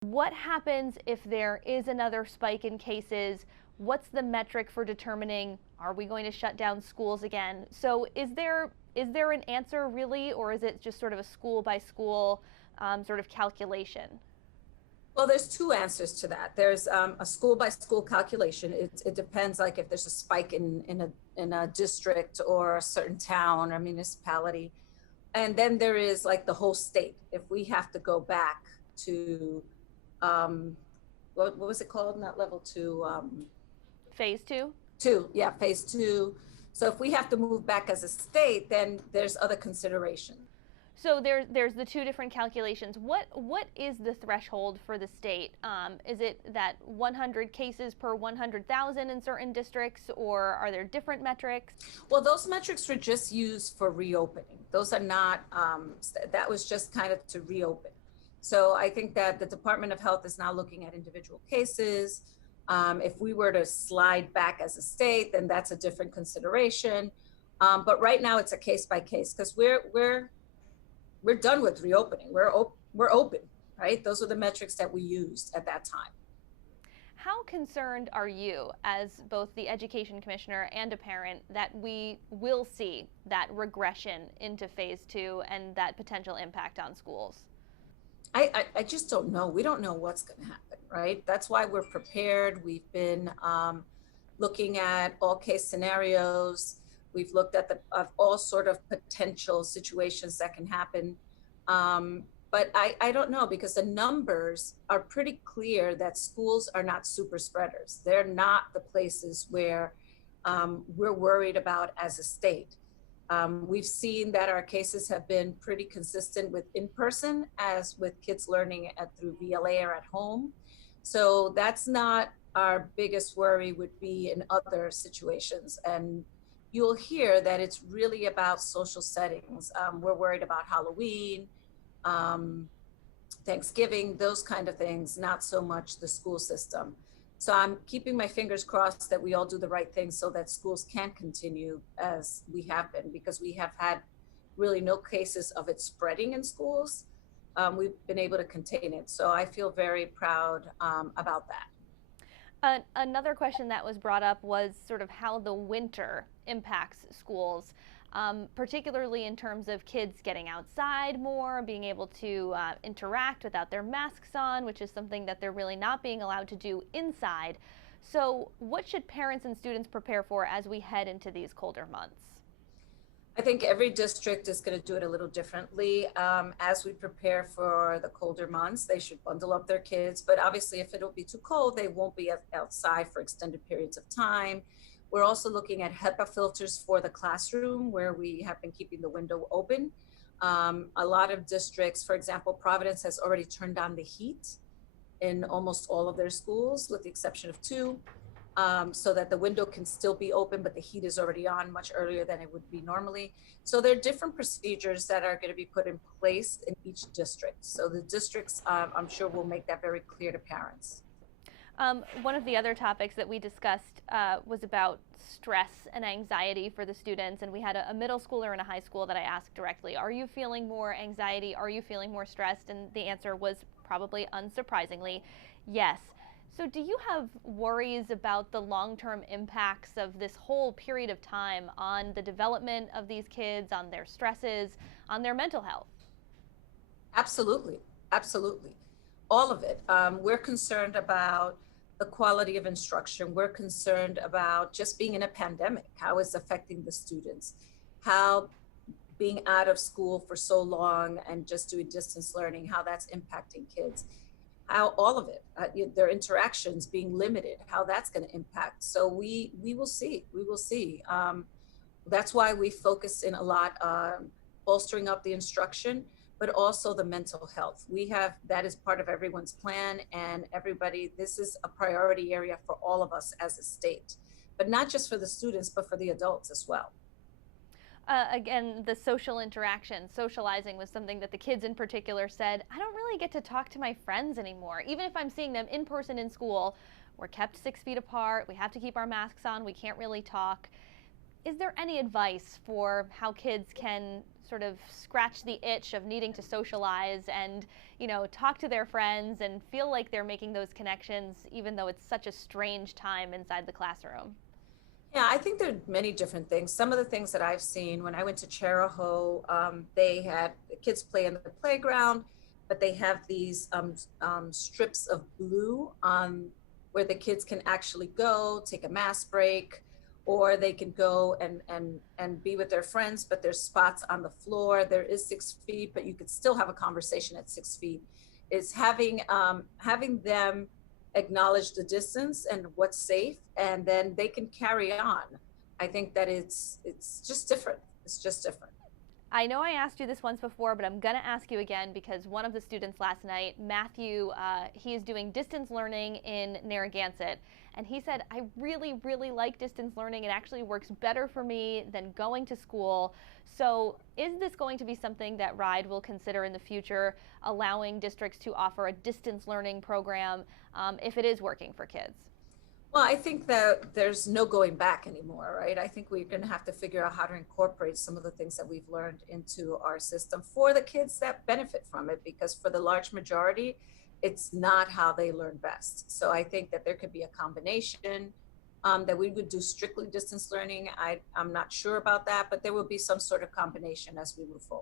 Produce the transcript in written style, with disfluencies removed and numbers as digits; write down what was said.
What happens if there is another spike in cases? What's the metric for determining, are we going to shut down schools again? So is there an answer really, or is it just sort of a school by school sort of calculation? Well, there's two answers to that. There's a school by school calculation. It depends, like if there's a spike in a district or a certain town or municipality, and then there is like the whole state. If we have to go back to um, what was it called? Not level two, Phase two? two, yeah, phase two. So if we have to move back as a state, then there's other considerations. So there's the two different calculations. What is the threshold for the state? Is it that 100 cases per 100,000 in certain districts, or are there different metrics? Well, those metrics were just used for reopening. Those are not, that was just kind of to reopen. So I think that the Department of Health is now looking at individual cases. If we were to slide back as a state, then that's a different consideration. But right now it's a case by case because we're done with reopening. We're open, right? Those are the metrics that we used at that time. How concerned are you, as both the education commissioner and a parent, that we will see that regression into phase two and that potential impact on schools? I just don't know. We don't know what's going to happen, right? That's why we're prepared. We've been looking at all case scenarios. We've looked at all sort of potential situations that can happen. But I don't know, because the numbers are pretty clear that schools are not super spreaders. They're not the places where we're worried about as a state. We've seen that our cases have been pretty consistent with in-person as with kids learning through VLA or at home. So that's not our biggest worry. Would be in other situations. And you'll hear that it's really about social settings. We're worried about Halloween, Thanksgiving, those kind of things, not so much the school system. So I'm keeping my fingers crossed that we all do the right thing so that schools can continue as we have been, because we have had really no cases of it spreading in schools. We've been able to contain it. So I feel very proud about that. Another question that was brought up was sort of how the winter impacts schools, particularly in terms of kids getting outside more, being able to interact without their masks on, which is something that they're really not being allowed to do inside. So, what should parents and students prepare for as we head into these colder months? I think every district is going to do it a little differently. As we prepare for the colder months, they should bundle up their kids. But obviously, if it'll be too cold, they won't be outside for extended periods of time. We're also looking at HEPA filters for the classroom, where we have been keeping the window open. A lot of districts, for example, Providence has already turned on the heat in almost all of their schools, with the exception of two, so that the window can still be open, but the heat is already on much earlier than it would be normally. So there are different procedures that are going to be put in place in each district. So the districts, I'm sure, will make that very clear to parents. One of the other topics that we discussed was about stress and anxiety for the students, and we had a middle schooler and a high school that I asked directly, are you feeling more anxiety? Are you feeling more stressed? And the answer was probably unsurprisingly, yes. So do you have worries about the long-term impacts of this whole period of time on the development of these kids, on their stresses, on their mental health? Absolutely, absolutely. All of it. We're concerned about the quality of instruction. We're concerned about just being in a pandemic, how it's affecting the students, how being out of school for so long and just doing distance learning, how that's impacting kids, how all of it, their interactions being limited, how that's going to impact. So we will see. We will see. That's why we focus in a lot on bolstering up the instruction, but also the mental health. We have, that is part of everyone's plan, and everybody, this is a priority area for all of us as a state, but not just for the students, but for the adults as well. Again, the social interaction, socializing was something that the kids in particular said, I don't really get to talk to my friends anymore. Even if I'm seeing them in person in school, we're kept 6 feet apart, we have to keep our masks on, we can't really talk. Is there any advice for how kids can sort of scratch the itch of needing to socialize and, talk to their friends and feel like they're making those connections, even though it's such a strange time inside the classroom? Yeah, I think there are many different things. Some of the things that I've seen when I went to Cheraho, they had the kids play in the playground, but they have these strips of blue on where the kids can actually go take a mass break, or they can go and be with their friends. But there's spots on the floor. There is 6 feet, but you could still have a conversation at 6 feet. Is having them acknowledge the distance and what's safe, and then they can carry on. I think that it's just different. It's just different. I know I asked you this once before, but I'm going to ask you again because one of the students last night, Matthew, he is doing distance learning in Narragansett. And he said, I really, really like distance learning. It actually works better for me than going to school. So is this going to be something that RIDE will consider in the future, allowing districts to offer a distance learning program if it is working for kids? Well, I think that there's no going back anymore, right? I think we're going to have to figure out how to incorporate some of the things that we've learned into our system for the kids that benefit from it, because for the large majority, it's not how they learn best. So I think that there could be a combination, that we would do strictly distance learning. I'm not sure about that, but there will be some sort of combination as we move forward.